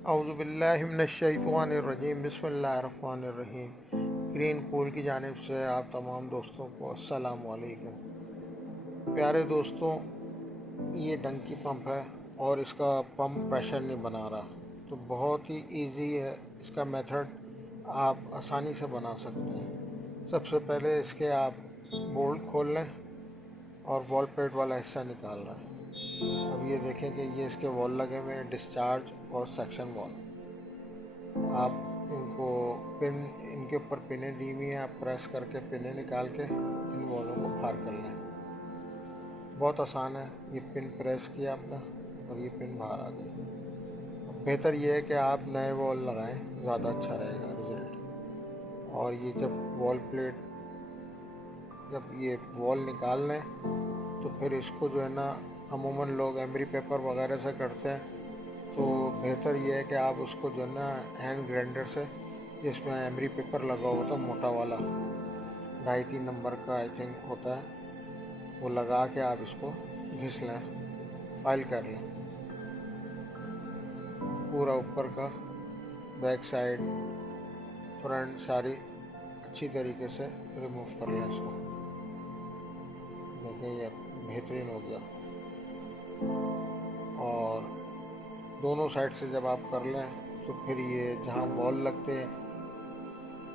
औज़ुबिल्लाहि मिनश्शैतानिर्रजीम बिस्मिल्लाहिर्रहमानिर्रहीम। Green cool की जानिब से आप तमाम दोस्तों को अस्सलाम वालेकुम। प्यारे दोस्तों, ये डंकी पंप है और इसका पंप प्रेशर नहीं बना रहा, तो बहुत ही इजी है इसका मेथड, आप आसानी से बना सकते हैं। सबसे पहले इसके आप बोल्ट खोल लें और वॉल प्लेट वाला हिस्सा निकाल रहा है। अब ये देखें कि ये इसके वॉल लगे हुए हैं, डिस्चार्ज और सेक्शन वॉल। आप इनको पिन, इनके ऊपर पिनें दी हुई हैं, आप प्रेस करके पिनें निकाल के इन वॉलों को बाहर कर लें। बहुत आसान है, ये पिन प्रेस किया आपने और ये पिन बाहर आ गई। बेहतर ये है कि आप नए वॉल लगाएं, ज़्यादा अच्छा रहेगा रिज़ल्ट। और ये जब ये वॉल निकाल लें तो फिर इसको जो है ना, अमूमन लोग एमरी पेपर वगैरह से करते हैं, तो बेहतर ये है कि आप उसको जो है ना हैंड ग्राइंडर से, जिसमें एमरी पेपर लगा होता है मोटा वाला, 2.5-3 नंबर का आई थिंक होता है, वो लगा के आप इसको घिस लें, फाइल कर लें। पूरा ऊपर का, बैक साइड, फ्रंट सारी अच्छी तरीके से रिमूव कर लें इसको। देखिए ये बेहतरीन हो गया। और दोनों साइड से जब आप कर लें तो फिर ये जहाँ वॉल लगते हैं,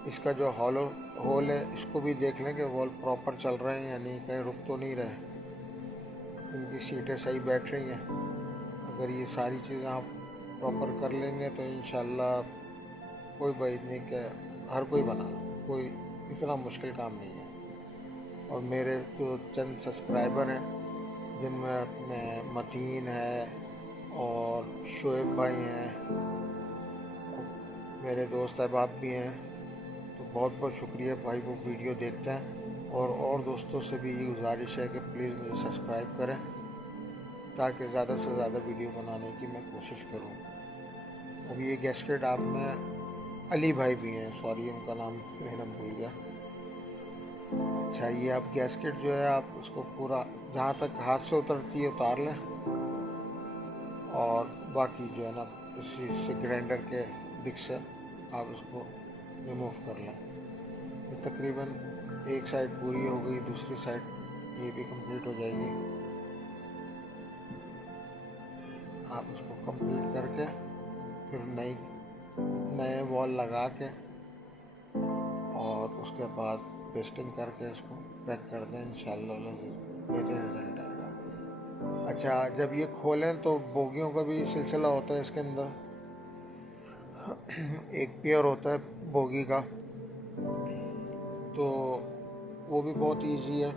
इसका जो होल है, इसको भी देख लें कि वॉल प्रॉपर चल रहे हैं या नहीं, कहीं रुक तो नहीं रहे, इनकी सीटें सही बैठ रही हैं। अगर ये सारी चीज़ें आप प्रॉपर कर लेंगे तो इंशाल्लाह कोई बात नहीं कि हर कोई बना, कोई इतना मुश्किल काम नहीं है। और मेरे जो चंद सब्सक्राइबर हैं, जिनमें अपने मतीन है और शोएब भाई हैं, मेरे दोस्त अहबाब भी हैं, तो बहुत बहुत शुक्रिया भाई, वो वीडियो देखते हैं। और दोस्तों से भी ये गुजारिश है कि प्लीज़ मुझे सब्सक्राइब करें, ताकि ज़्यादा से ज़्यादा वीडियो बनाने की मैं कोशिश करूँ। अब ये गैस्केट आप में अली भाई भी हैं, सॉरी उनका नाम लेना भूल गया। अच्छा, ये आप गैस्केट जो है, आप उसको पूरा जहाँ तक हाथ से उतरती है उतार लें, और बाकी जो है ना, इसी से ग्राइंडर के डिक से आप उसको रिमूव कर लें। ये तकरीबन एक साइड पूरी हो गई, दूसरी साइड ये भी कंप्लीट हो जाएगी। आप इसको कंप्लीट करके फिर नए वॉल लगा के और उसके बाद पेस्टिंग करके इसको पैक कर दें, इंशाल्लाह बेहतर रिजल्ट आएगा। अच्छा, जब ये खोलें तो बोगियों का भी सिलसिला होता है इसके अंदर। एक पेयर होता है बोगी का, तो वो भी बहुत इजी है।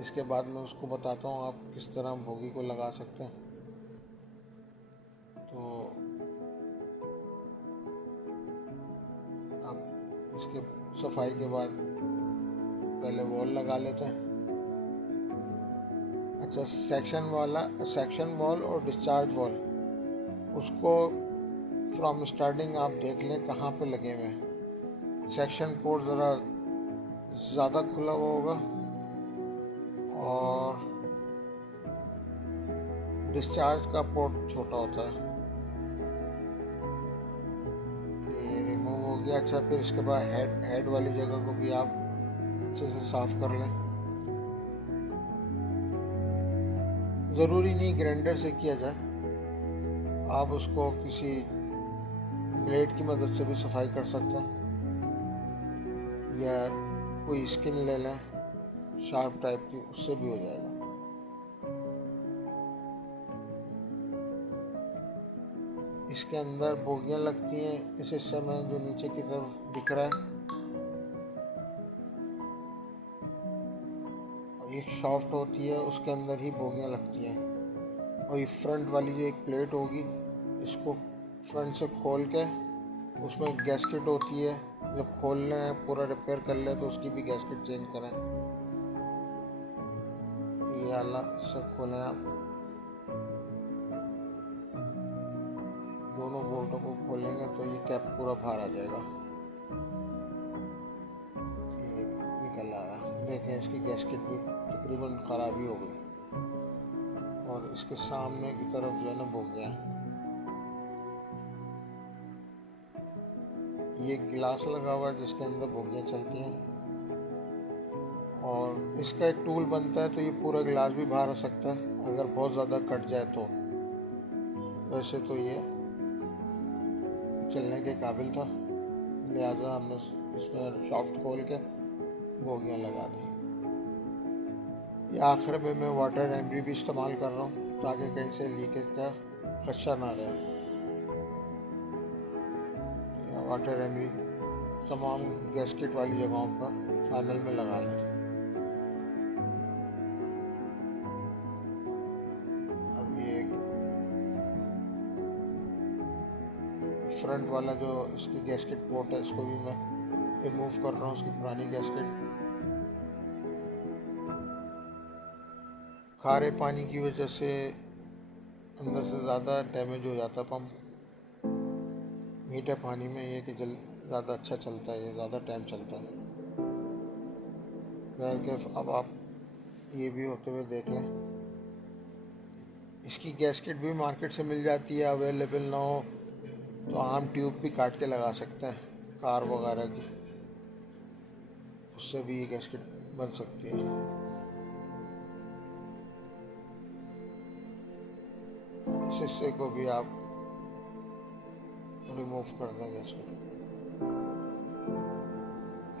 इसके बाद मैं उसको बताता हूँ आप किस तरह बोगी को लगा सकते हैं। तो आप इसके सफाई के बाद पहले वॉल लगा लेते हैं। अच्छा, सेक्शन वॉल और डिस्चार्ज वॉल, उसको फ्रॉम स्टार्टिंग आप देख लें कहाँ पे लगे हुए हैं। सेक्शन पोर्ट ज़रा ज़्यादा खुला हुआ होगा और डिस्चार्ज का पोर्ट छोटा होता है। ये रिमूव हो गया। अच्छा, फिर इसके बाद हेड वाली जगह को भी आप अच्छे से साफ कर लें। ज़रूरी नहीं ग्राइंडर से किया जाए, आप उसको किसी ब्लेड की मदद से भी सफाई कर सकते हैं, या कोई स्किन ले लें शार्प टाइप की, उससे भी हो जाएगा। इसके अंदर बोगियाँ लगती हैं, इस हिस्से में जो नीचे की तरफ दिख रहा है, एक शाफ्ट होती है, उसके अंदर ही बोगियाँ लगती हैं। और ये फ्रंट वाली जो एक प्लेट होगी, इसको फ्रंट से खोल के, उसमें एक गैस्केट होती है, जब खोल लें पूरा रिपेयर कर लें तो उसकी भी गैस्केट चेंज करें। ये आला से खोलें आप, दोनों बोल्टों को खोलेंगे तो ये कैप पूरा बाहर आ जाएगा। ये निकल आया, देखें इसकी गैस्केट भी तकरीबन ख़राबी हो गई, और इसके सामने की तरफ जो है ना बोगियाँ, ये गिलास लगा हुआ है जिसके अंदर बोगियाँ चलती हैं, और इसका एक टूल बनता है तो ये पूरा गिलास भी बाहर आ सकता है अगर बहुत ज़्यादा कट जाए तो। वैसे तो ये चलने के काबिल था, लिहाजा हमने इसमें शाफ्ट खोल के बोगियाँ लगा दी। ये आखिर में मैं वाटर एम्ब्री भी इस्तेमाल कर रहा हूँ ताकि कहीं से लीकेज का खदशा ना रहे। वाटर एम्ब्री तमाम गैस्केट वाली जगहों पर फाइनल में लगा लें। अब ये फ्रंट वाला जो इसकी गैस्केट पोर्ट है इसको भी मैं रिमूव कर रहा हूँ, उसकी पुरानी गैस्केट। खारे पानी की वजह से अंदर से ज़्यादा डैमेज हो जाता पंप। मीठे पानी में ये कि ज़्यादा अच्छा चलता है, ये ज़्यादा टाइम चलता है। खैर के अब आप ये भी होते हुए देख लें। इसकी गैस्केट भी मार्केट से मिल जाती है, अवेलेबल ना हो तो आम ट्यूब भी काट के लगा सकते हैं कार वगैरह की, उससे भी ये गैस्केट बन सकती है। इस हिस्से को भी आप रिमूव कर दें गैस्केट।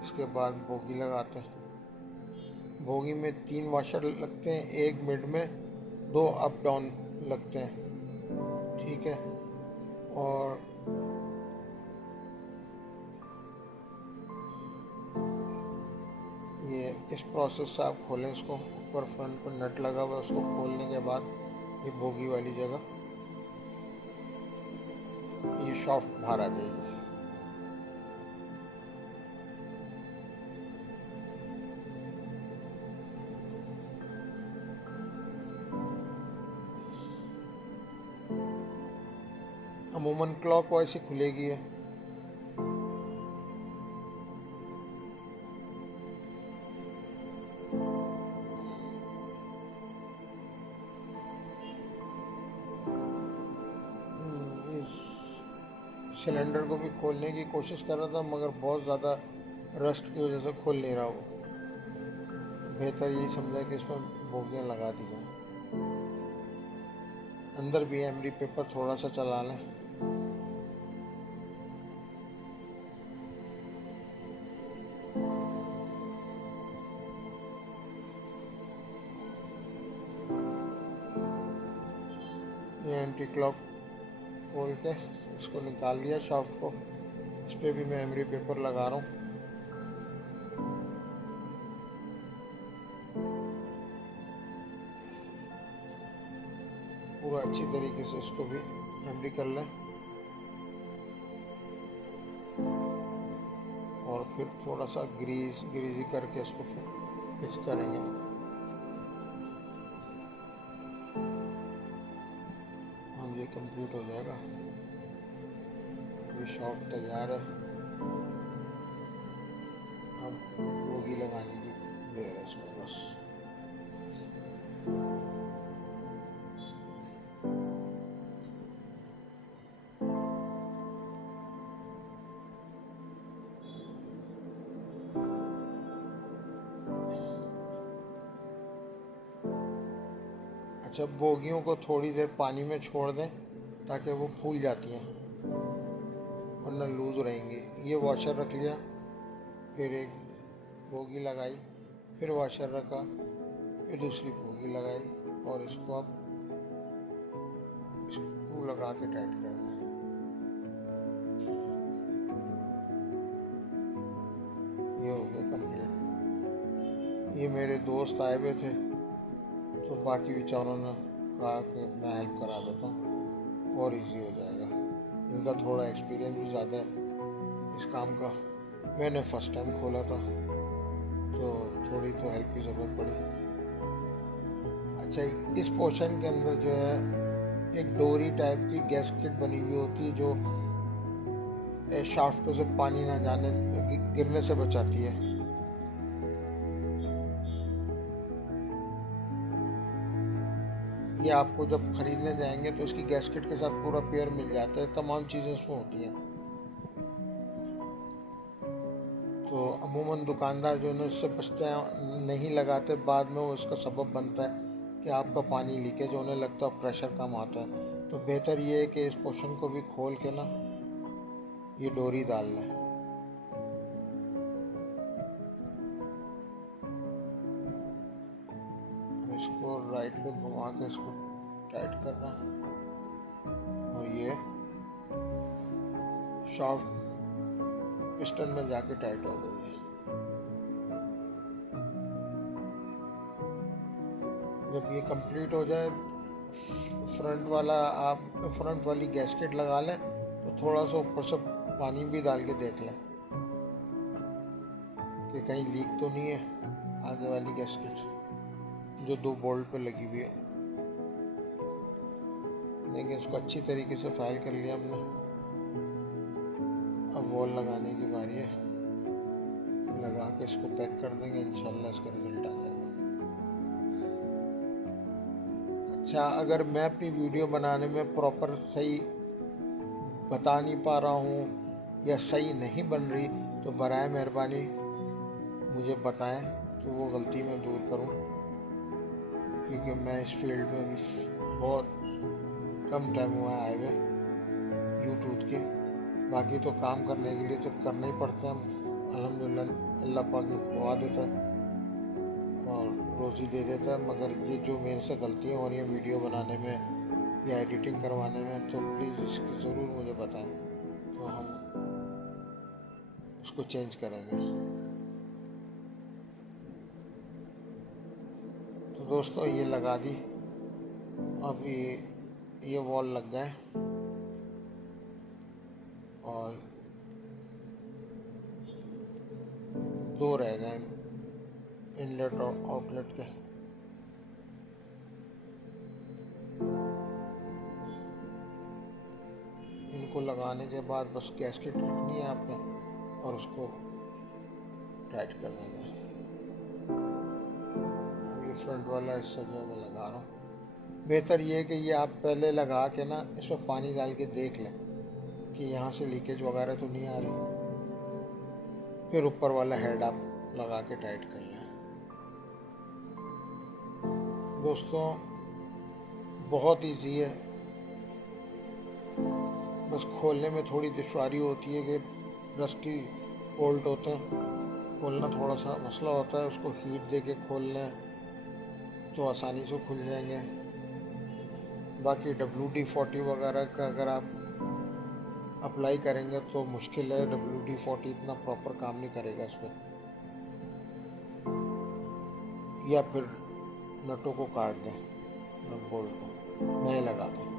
इसके बाद बोगी लगाते हैं। बोगी में 3 वाशर लगते हैं, एक मिड में, 2 अप डाउन लगते हैं, ठीक है। और ये इस प्रोसेस से आप खोलें इसको, ऊपर फ्रंट पर नट लगा हुआ है, उसको खोलने के बाद ये बोगी वाली जगह ये शाफ्ट बाहर आ जाएगी। अमूमन क्लॉकवाइज ही खुलेगी है। सिलेंडर को भी खोलने की कोशिश कर रहा था मगर बहुत ज़्यादा रस्ट की वजह से खोल नहीं रहा वो। बेहतर यही समझा कि इसमें बोगियाँ लगा दी जाएँ। अंदर भी एमडी पेपर थोड़ा सा चला लें। ये एंटी क्लॉक खोल के इसको निकाल लिया शाफ्ट को। इस पर भी मैं एमडी पेपर लगा रहा हूँ। पूरा अच्छी तरीके से इसको भी एमडी कर लें और फिर थोड़ा सा ग्रीजी करके इसको फिर फिक्स करेंगे। हम ये कंप्लीट हो जाएगा। ये शाफ्ट तैयार है। अब बोगी लगाने की देर है इसमें बस। अच्छा, बोगियों को थोड़ी देर पानी में छोड़ दें ताकि वो फूल जाती हैं, वरना लूज़ रहेंगी। ये वॉशर रख लिया, फिर एक बोगी लगाई, फिर वॉशर रखा, फिर दूसरी बोगी लगाई और इसको अब स्क्रू लगा के टाइट कर दें। ये हो गया कंप्लीट। ये मेरे दोस्त आए हुए थे तो बाकी बेचारों ने कहा कि मैं हेल्प करा देता हूँ और इजी हो जाएगा। इनका थोड़ा एक्सपीरियंस भी ज़्यादा है इस काम का। मैंने फर्स्ट टाइम खोला था तो थोड़ी तो हेल्प की ज़रूरत पड़ी। अच्छा, इस पोर्शन के अंदर जो है एक डोरी टाइप की गैस्केट बनी हुई होती है जो शाफ्ट पे से पानी ना जाने गिरने से बचाती है। ये आपको जब खरीदने जाएंगे तो इसकी गैस्केट के साथ पूरा पेयर मिल जाता है, तमाम चीज़ें इसमें होती हैं। तो अमूमन दुकानदार जो है ना इससे बचते हैं, नहीं लगाते, बाद में वो इसका सबब बनता है कि आपका पानी लीकेज होने लगता है और प्रेशर कम आता है। तो बेहतर ये है कि इस पोर्शन को भी खोल के ना ये डोरी डाल लें। इसको राइट पे घुमा के इसको टाइट करना और ये शाफ्ट पिस्टन में जाके टाइट हो गई है। जब ये कंप्लीट हो जाए, फ्रंट वाली गैस्केट लगा लें, तो थोड़ा सा ऊपर से पानी भी डाल के देख लें कि कहीं लीक तो नहीं है आगे वाली गैस्केट जो 2 बोल्ट पे लगी हुई है। देखिए इसको अच्छी तरीके से फाइल कर लिया हमने। अब वॉल लगाने की बारी है, लगा के इसको पैक कर देंगे, इंशाल्लाह इसका रिजल्ट आ जाएगा। अच्छा, अगर मैं अपनी वीडियो बनाने में प्रॉपर सही बता नहीं पा रहा हूँ या सही नहीं बन रही, तो बराए मेहरबानी मुझे बताएं, तो वो गलती मैं दूर करूँ, क्योंकि मैं इस फील्ड में बहुत कम टाइम हुआ आए हुए यूट्यूब के। बाकी तो काम करने के लिए तो करना ही पड़ता है, अल्हम्दुलिल्लाह अल्लाह पाक ने दुआ देता है और रोज़ी दे देता है। मगर ये जो मेरे से गलतियाँ हो रही हैं वीडियो बनाने में या एडिटिंग करवाने में, तो प्लीज़ इसकी ज़रूर मुझे बताएं, तो हम उसको चेंज करेंगे। तो दोस्तों ये लगा दी, अब ये वॉल लग गए और 2 रह गए इनलेट और आउटलेट के। इनको लगाने के बाद बस गैस्केट रखनी है आपने और उसको टाइट कर देंगे। ये फ्रंट वाला हिस्सा जो मैं लगा रहा हूँ, बेहतर ये है कि ये आप पहले लगा के ना इसमें पानी डाल के देख लें कि यहाँ से लीकेज वगैरह तो नहीं आ रही, फिर ऊपर वाला हेड आप लगा के टाइट कर लें। दोस्तों बहुत इजी है, बस खोलने में थोड़ी दुश्वारी होती है कि रस्टी बोल्ट होते हैं, खोलना थोड़ा सा मसला होता है। उसको हीट दे के खोल लें तो आसानी से खुल जाएंगे। बाकी WD-40 वगैरह का अगर आप अप्लाई करेंगे तो मुश्किल है, WD-40 इतना प्रॉपर काम नहीं करेगा इस पर। या फिर नटों को काट दें, नट बोल्ट को नए लगा दें।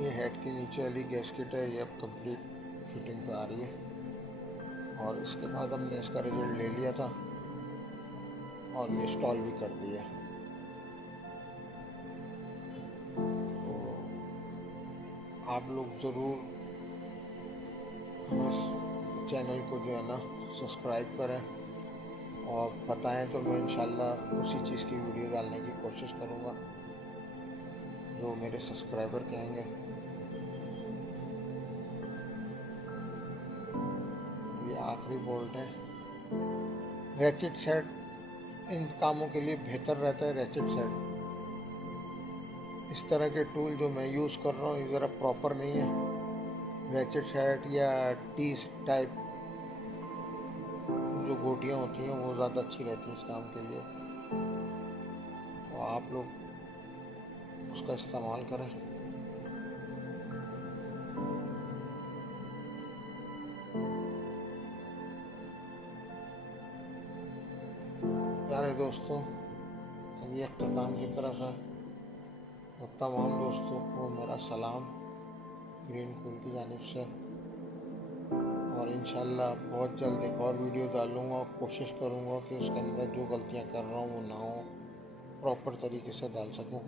ये हेड के नीचे वाली गैस्केट है, ये अब कंप्लीट फिटिंग पे आ रही है। और इसके बाद हमने इसका रिजल्ट ले लिया था और ये इंस्टॉल भी कर दिया। तो आप लोग ज़रूर बस चैनल को जो है ना सब्सक्राइब करें और बताएं, तो मैं इंशाल्लाह उसी चीज़ की वीडियो डालने की कोशिश करूँगा जो मेरे सब्सक्राइबर कहेंगे। ये आखिरी बोल्ट है। रैचेट सेट इन कामों के लिए बेहतर रहता है। रैचेट सेट, इस तरह के टूल जो मैं यूज़ कर रहा हूँ ज़रा प्रॉपर नहीं है। रैचेट सेट या टी टाइप जो गोटियाँ होती हैं वो ज़्यादा अच्छी रहती हैं इस काम के लिए, तो आप लोग उसका इस्तेमाल करें। प्यारे दोस्तों, अब ये अख्ताम की तरफ है, और तमाम दोस्तों को मेरा सलाम ग्रीन कूल की जानिब से। और इंशाल्लाह बहुत जल्द एक और वीडियो डालूँगा और कोशिश करूँगा कि उसके अंदर जो गलतियाँ कर रहा हूँ वो ना हो, प्रॉपर तरीके से डाल सकूँ।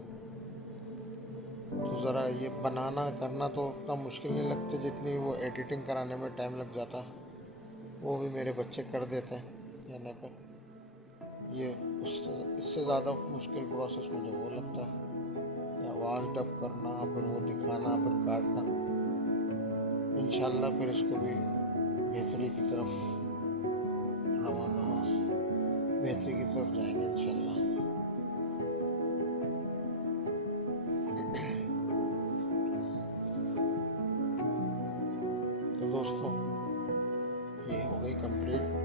तो ज़रा ये बनाना करना तो उतना मुश्किल नहीं लगता जितनी वो एडिटिंग कराने में टाइम लग जाता है, वो भी मेरे बच्चे कर देते हैं कहने पे। ये इससे ज़्यादा मुश्किल प्रोसेस मुझे वो लगता है। क्या आवाज़ डब करना, फिर वो दिखाना, फिर काटना। इंशाल्लाह फिर इसको भी बेहतरी की तरफ रवाना हो, बेहतरी की तरफ जाएंगे इंशाल्लाह। तो दोस्तों ये हो गई कंप्लीट